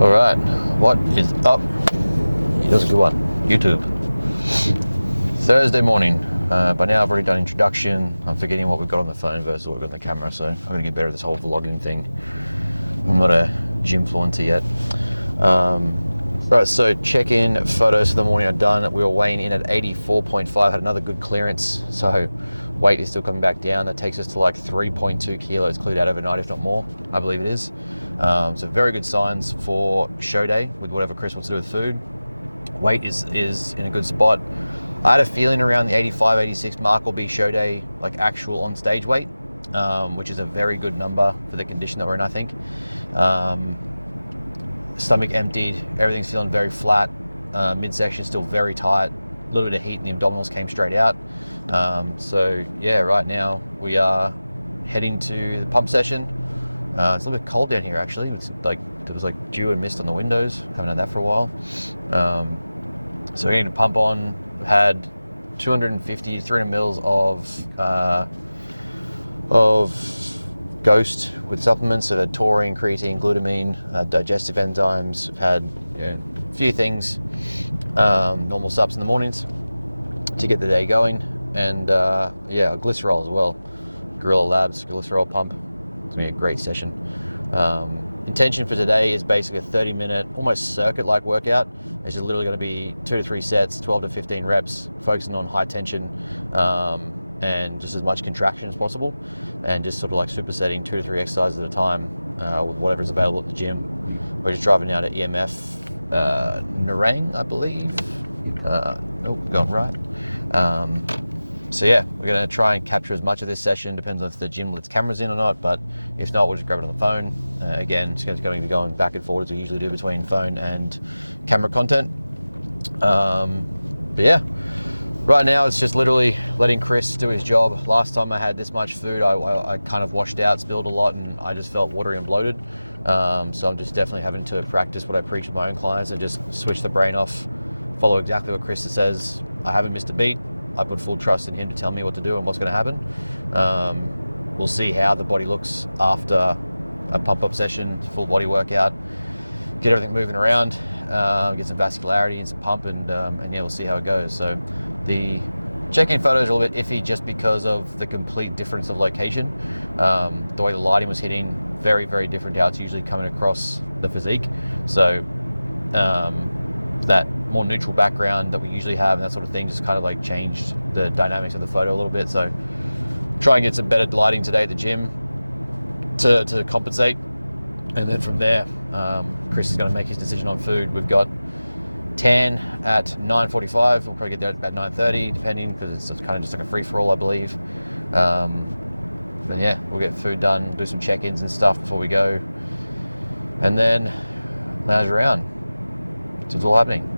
All right, what is up? Here's a good one. YouTube. Thursday morning. By now I've already done introduction. I'm forgetting what we've got on the phone versus what we've got on the camera, so I've got to get better at this whole vlogging thing. I'm not a gym fluencer yet. Right, so check-in photos for the morning are done. We were weighing in at 84.5, had another good clearance, so weight is still coming back down. That takes us to like 3.2 kilos cleared out overnight, if not more, I believe it is. So very good signs for show day with whatever Chris wants to do with food. Weight is in a good spot. I had a feeling around the 85, 86 mark will be show day, like actual on stage weight, which is a very good number for the condition that we're in, I think. Stomach emptied, everything's feeling very flat. Midsection still very tight. A little bit of heat in the abdominals came straight out. So yeah, right now we are heading to the pump session. It's a little bit cold down here actually. It's like there was like dew and mist on the windows. Haven't had that for a while. So we're going to pump on. Had 250, 300 mils of Ghost with supplements. So I've had taurine, creatine, glutamine, digestive enzymes. We've had a few things, normal subs in the mornings to get the day going, and yeah, glycerol as well. Gorilla Labs glycerol pump. It's gonna be a great session. Intention for today is basically a 30-minute, almost circuit-like workout. It's just literally going to be 2 to 3 sets, 12 to 15 reps, focusing on high tension and just as much contraction as possible, and just sort of like supersetting 2 to 3 exercises at a time with whatever's available at the gym. We're just driving now to EMF Nerang, I believe. Nope, gone right. So yeah, we're going to try and capture as much of this session. Depends on if the gym lets cameras in or not, but if not, we'll just grab it on the phone. Again, it's going to be going back and forth as we usually do between phone and camera content. But yeah, right now it's just literally letting Chris do his job. Last time I had this much food, I kind of washed out, spilled a lot, and I just felt watery and bloated. So I'm just definitely having to practice what I preach with my own clients and just switch the brain off, follow exactly what Chris says. I haven't missed a beat. I put full trust in him to tell me what to do and what's going to happen. We'll see how the body looks after a pump-up session, full body workout, get everything moving around, get some vascularity and some pump, and yeah, we'll see how it goes. So the check-in photos are a little bit iffy just because of the complete difference of location. The way the lighting was hitting, very, very different how it's usually coming across the physique. So that more neutral background that we usually have and that sort of thing just kind of like changed the dynamics of the photo a little bit. So try and get some better lighting today at the gym to compensate, and then from there Chris is going to make his decision on food. We've got tan at 9:45. We'll probably get there at about 9:30 depending, because it's kind of just like a free-for-all, I believe. But yeah, we'll get food done, do some check-ins and stuff before we go, and then lounge around. So it's all happening.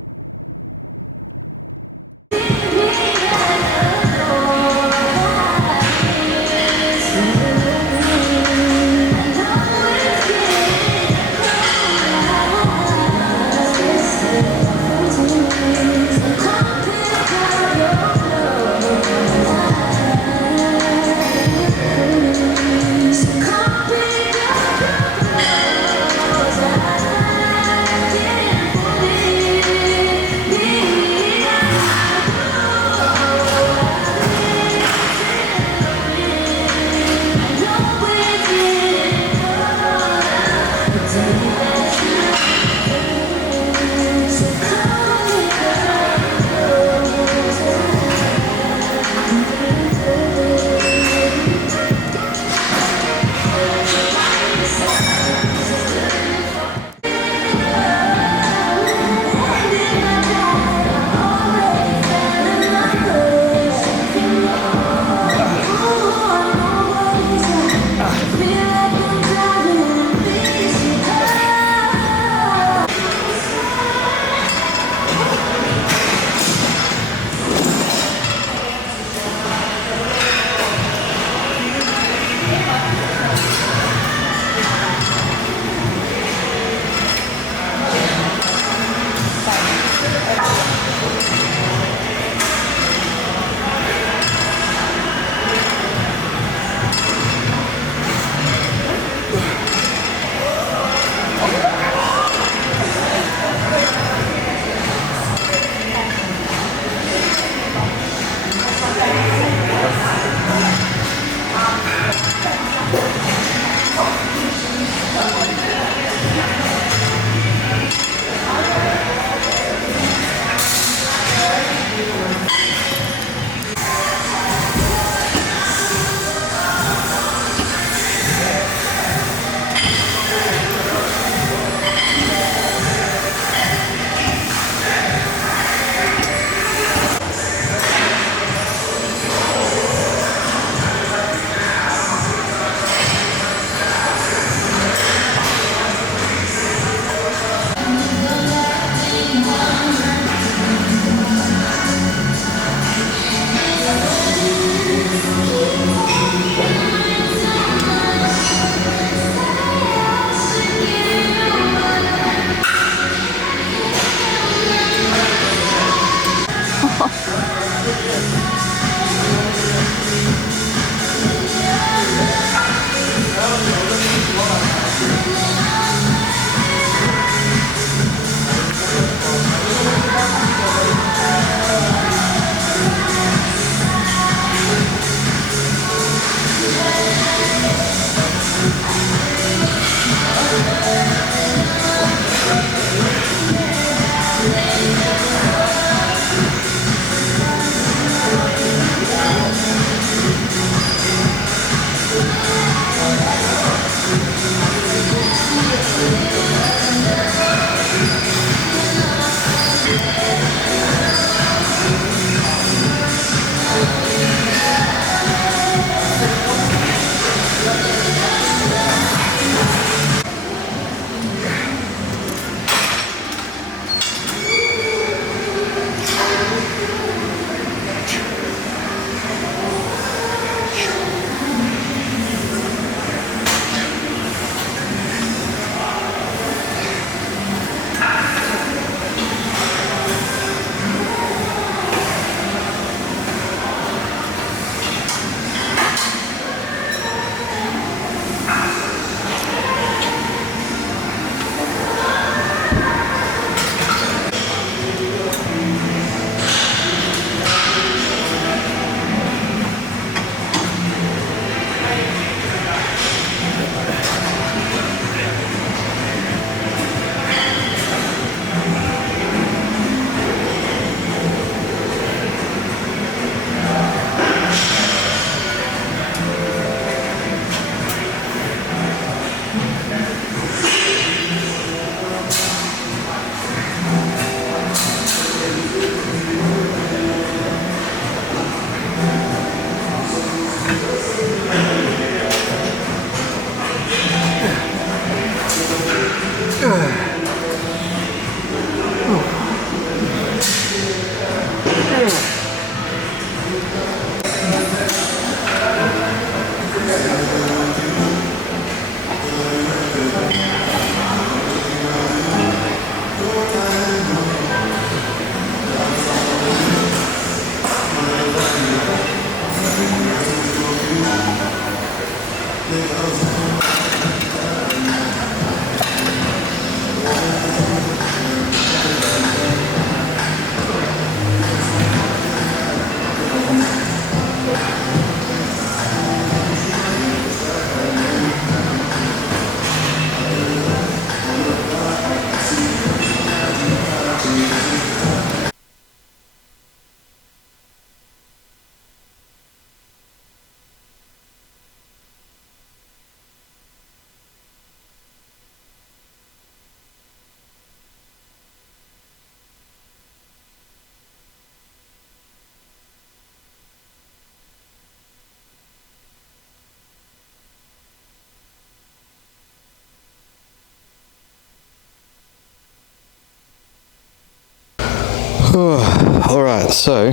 All right, so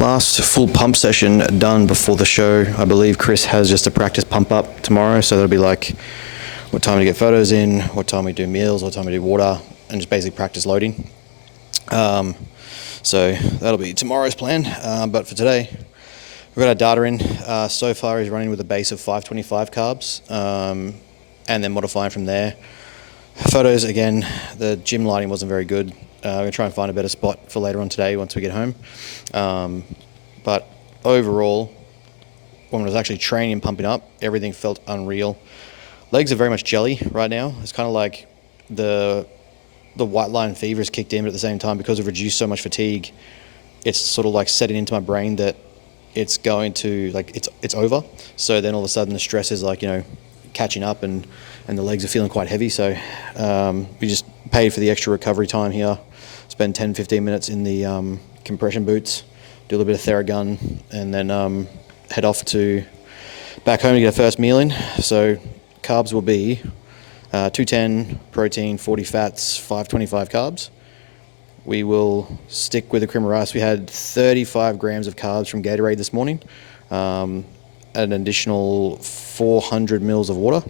last full pump session done before the show. I believe Chris has just a practice pump up tomorrow, so that'll be like what time to get photos in, what time we do meals, what time we do water, and just basically practice loading. So that'll be tomorrow's plan, but for today, we've got our data in. So far he's running with a base of 525 carbs, and then modifying from there. Photos, again, the gym lighting wasn't very good. We're going to try and find a better spot for later on today once we get home. But overall, when I was actually training and pumping up, everything felt unreal. Legs are very much jelly right now. It's kind of like the white line fever has kicked in, but at the same time, because we've reduced so much fatigue, it's sort of like setting into my brain that it's going to, like, it's over. So then all of a sudden the stress is like, catching up, and the legs are feeling quite heavy. So we just paid for the extra recovery time here, spend 10-15 minutes in the compression boots, do a little bit of Theragun, and then head off to back home to get our first meal in. So carbs will be 210 protein, 40 fats, 525 carbs. We will stick with the cream of rice. We had 35 grams of carbs from Gatorade this morning, an additional 400 mils of water,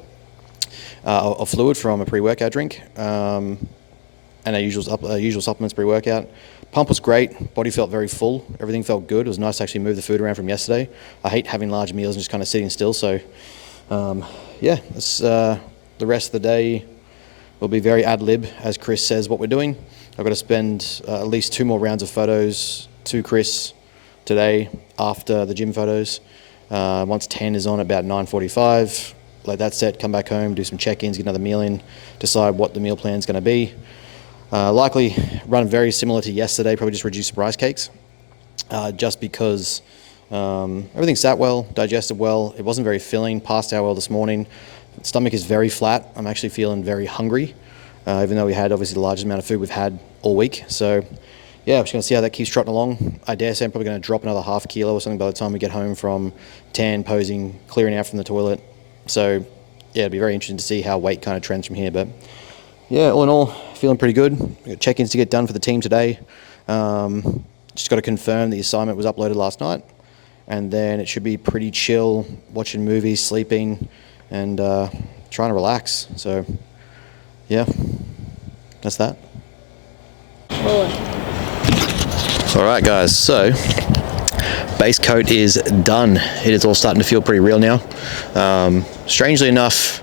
of fluid from a pre-workout drink, and our usual supplements pre-workout. Pump was great. Body felt very full. Everything felt good. It was nice to actually move the food around from yesterday. I hate having large meals and just kind of sitting still. So, yeah, it's, the rest of the day will be very ad lib, as Chris says what we're doing. I've got to spend at least 2 more rounds of photos to Chris today after the gym photos. Once 10 is on about 9:45, let that set, come back home, do some check-ins, get another meal in, decide what the meal plan is going to be. Likely run very similar to yesterday, probably just reduce the rice cakes, just because everything sat well, digested well. It wasn't very filling, passed out well this morning. Stomach is very flat. I'm actually feeling very hungry, even though we had obviously the largest amount of food we've had all week. So yeah, I'm just going to see how that keeps trotting along. I dare say I'm probably going to drop another half kilo or something by the time we get home from tan, posing, clearing out from the toilet. So yeah, it'll be very interesting to see how weight kind of trends from here. But yeah, all in all, feeling pretty good. We've got check-ins to get done for the team today. Just got to confirm the assignment was uploaded last night, and then it should be pretty chill, watching movies, sleeping, and trying to relax. So yeah, that's that. All right, guys, so base coat is done. It is all starting to feel pretty real now. Strangely enough,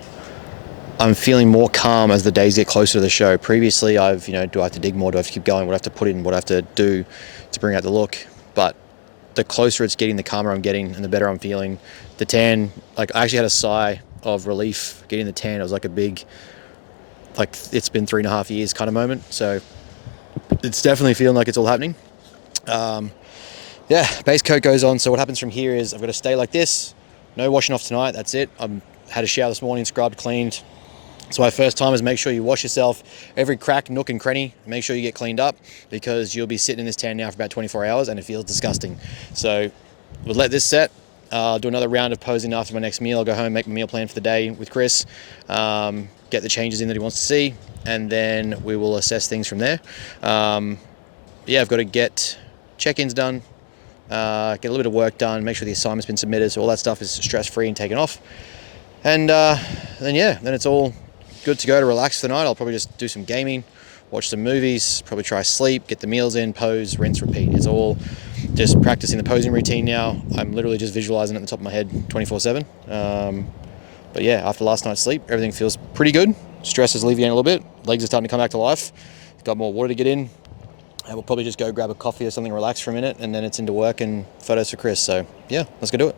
I'm feeling more calm as the days get closer to the show. Previously, I've, do I have to dig more? Do I have to keep going? What do I have to put in? What do I have to do to bring out the look? But the closer it's getting, the calmer I'm getting and the better I'm feeling. The tan, I actually had a sigh of relief getting the tan. It was like a big, it's been 3.5 years kind of moment. So it's definitely feeling like it's all happening. Yeah, base coat goes on. So what happens from here is I've got to stay like this. No washing off tonight. That's it. I've had a shower this morning, scrubbed, cleaned. So my first time is make sure you wash yourself every crack, nook and cranny. Make sure you get cleaned up, because you'll be sitting in this tan now for about 24 hours and it feels disgusting. So we'll let this set. I'll do another round of posing after my next meal. I'll go home, make my meal plan for the day with Chris, get the changes in that he wants to see, and then we will assess things from there. Yeah, I've got to get check-ins done, get a little bit of work done, make sure the assignment's been submitted, so all that stuff is stress-free and taken off. And then it's all good to go to relax for the night. I'll probably just do some gaming, watch some movies, probably try sleep, get the meals in, pose, rinse, repeat. It's all just practicing the posing routine now. I'm literally just visualizing it at the top of my head 24/7. But yeah, after last night's sleep, everything feels pretty good. Stress is alleviating a little bit. Legs are starting to come back to life. Got more water to get in. And we'll probably just go grab a coffee or something, relax for a minute, and then it's into work and photos for Chris. So yeah, let's go do it.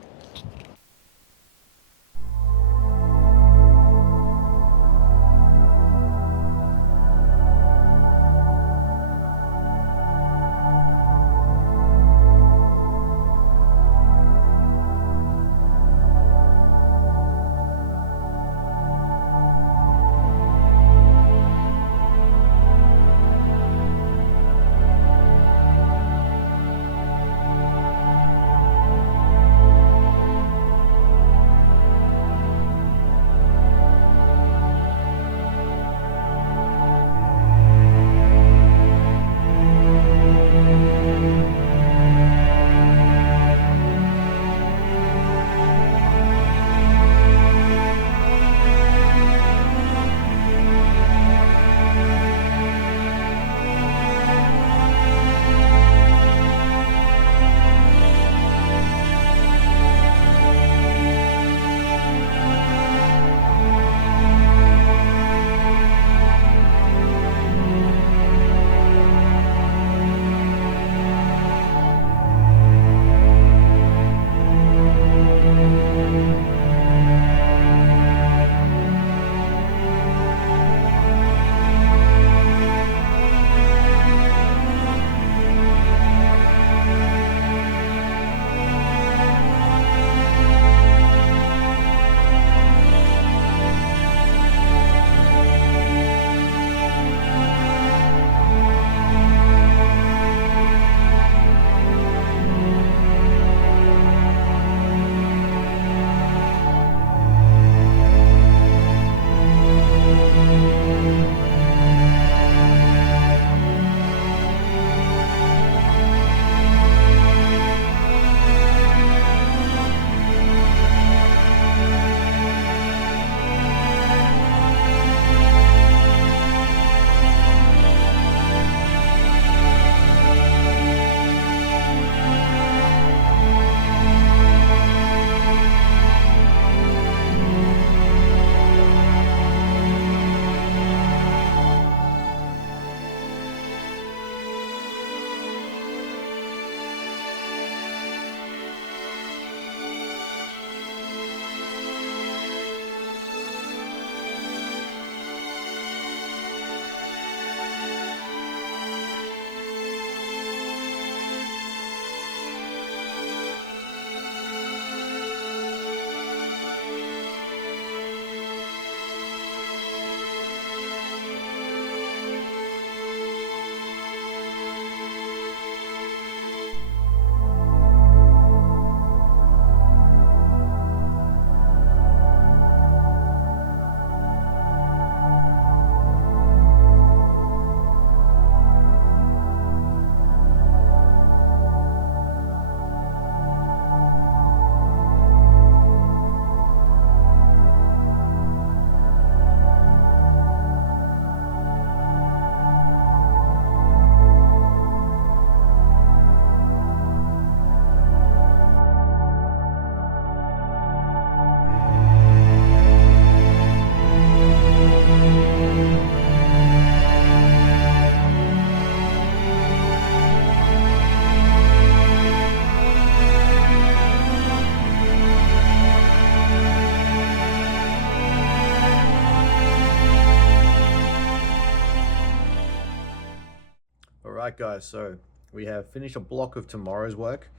Right, guys, so we have finished a block of tomorrow's work.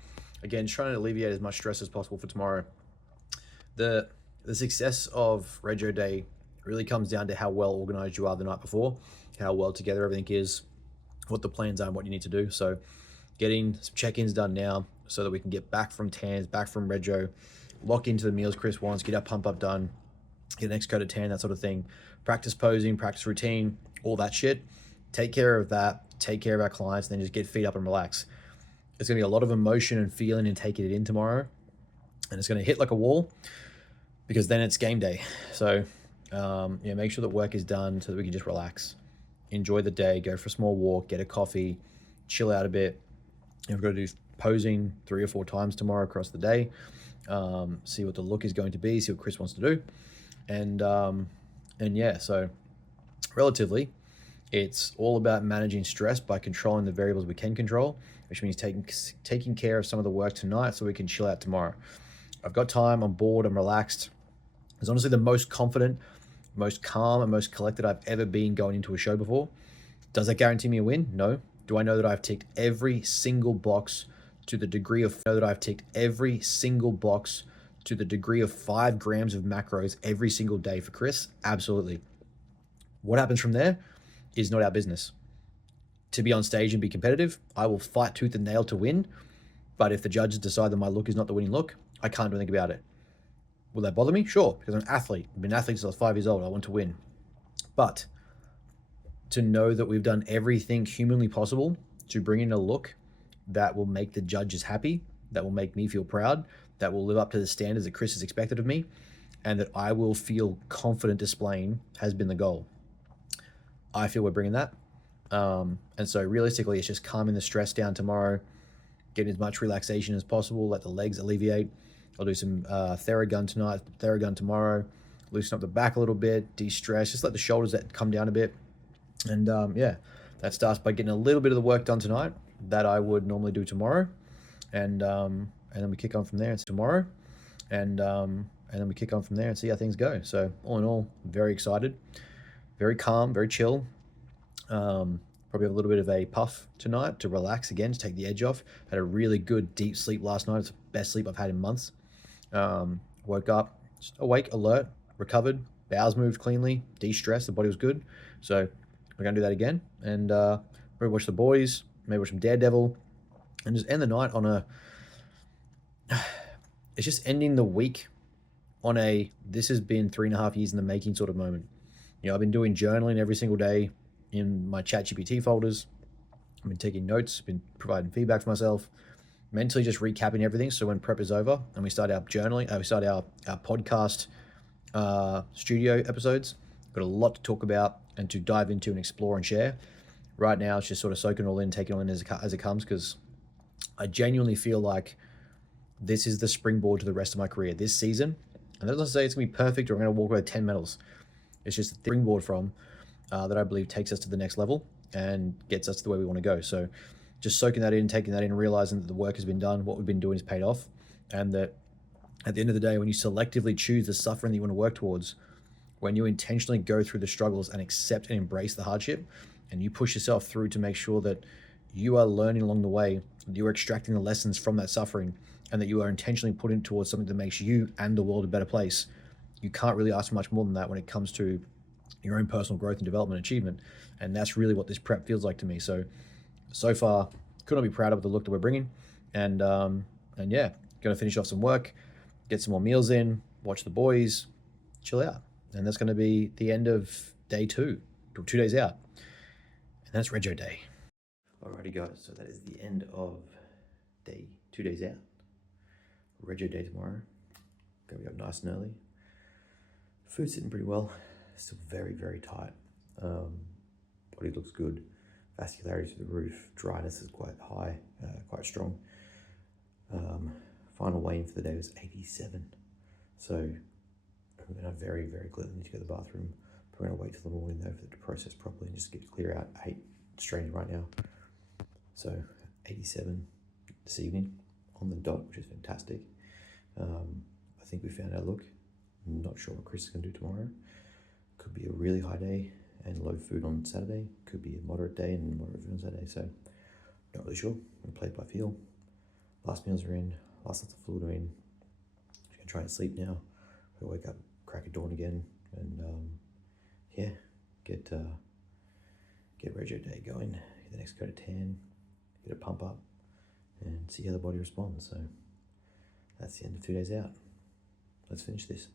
Again, trying to alleviate as much stress as possible for tomorrow. The success of Rego Day really comes down to how well organized you are the night before, how well together everything is, what the plans are and what you need to do. So getting some check-ins done now so that we can get back from TANs, back from Rego, lock into the meals Chris wants, get our pump up done, get an next coat of tan, that sort of thing. Practice posing, practice routine, all that shit. Take care of that, take care of our clients, and then just get feet up and relax. It's gonna be a lot of emotion and feeling and taking it in tomorrow. And it's gonna hit like a wall because then it's game day. So make sure that work is done so that we can just relax. Enjoy the day, go for a small walk, get a coffee, chill out a bit. We've got to do posing 3 or 4 times tomorrow across the day. See what the look is going to be, see what Chris wants to do. And yeah, so relatively, it's all about managing stress by controlling the variables we can control, which means taking care of some of the work tonight so we can chill out tomorrow. I've got time, I'm bored, I'm relaxed. It's honestly the most confident, most calm, and most collected I've ever been going into a show before. Does that guarantee me a win? No. Do I know that I've ticked every single box to the degree of 5 grams of macros every single day for Chris? Absolutely. What happens from there is not our business. To be on stage and be competitive, I will fight tooth and nail to win. But if the judges decide that my look is not the winning look, I can't do anything about it. Will that bother me? Sure, because I'm an athlete. I've been an athlete since I was 5 years old. I want to win. But to know that we've done everything humanly possible to bring in a look that will make the judges happy, that will make me feel proud, that will live up to the standards that Chris has expected of me, and that I will feel confident displaying has been the goal. I feel we're bringing that. And so realistically, it's just calming the stress down tomorrow, getting as much relaxation as possible, let the legs alleviate. I'll do some Theragun tonight, Theragun tomorrow, loosen up the back a little bit, de-stress, just let the shoulders come down a bit. And yeah, that starts by getting a little bit of the work done tonight that I would normally do tomorrow. And then we kick on from there. It's tomorrow. And then we kick on from there and see how things go. So all in all, very excited, very calm, very chill. Probably have a little bit of a puff tonight to relax again, to take the edge off. Had a really good deep sleep last night. It's the best sleep I've had in months. Woke up just awake, alert, recovered, bowels moved cleanly, de-stressed, the body was good. So we're gonna do that again, and maybe watch the boys, maybe watch some Daredevil, and just end the night on a. It's just ending the week on a this has been 3.5 years in the making sort of moment. You know, I've been doing journaling every single day in my ChatGPT folders. I've been taking notes, been providing feedback for myself, mentally just recapping everything. So when prep is over and we start our journaling, we start our podcast studio episodes, got a lot to talk about and to dive into and explore and share. Right now, it's just sort of soaking it all in, taking it all in as it comes, because I genuinely feel like this is the springboard to the rest of my career this season. And that doesn't say it's going to be perfect or I'm going to walk away with 10 medals. It's just the springboard from that I believe takes us to the next level and gets us to the way we want to go. So just soaking that in, taking that in, realizing that the work has been done, what we've been doing is paid off, and that at the end of the day, when you selectively choose the suffering that you want to work towards, when you intentionally go through the struggles and accept and embrace the hardship, and you push yourself through to make sure that you are learning along the way, that you are extracting the lessons from that suffering, and that you are intentionally putting towards something that makes you and the world a better place, you can't really ask for much more than that when it comes to your own personal growth and development and achievement. And that's really what this prep feels like to me. So far, could not be prouder of the look that we're bringing. And yeah, going to finish off some work, get some more meals in, watch the boys, chill out. And that's going to be the end of day 2, 2 days out. And that's Rego Day. Alrighty guys, so that is the end of day 2 days out. Rego Day tomorrow. Gonna be up nice and early. Food's sitting pretty well. Still very, very tight. Body looks good. Vascularity through the roof. Dryness is quite high, quite strong. Final weigh-in for the day was 87. So I'm gonna very, very clearly need to go to the bathroom. Probably gonna wait till the morning though for it to process properly and just get clear out. I hate straining right now. So 87 this evening on the dot, which is fantastic. I think we found our look. Not sure what Chris is gonna do tomorrow. Could be a really high day and low food on Saturday. Could be a moderate day and moderate food on Saturday. So Not really sure. We play it by feel. Last meals are in. Last lots of fluid are in. Just gonna try and sleep now. I wake up, crack of dawn again, and yeah, get Rego Day going. Get the next coat of tan. Get a pump up, and see how the body responds. So that's the end of 2 days out. Let's finish this.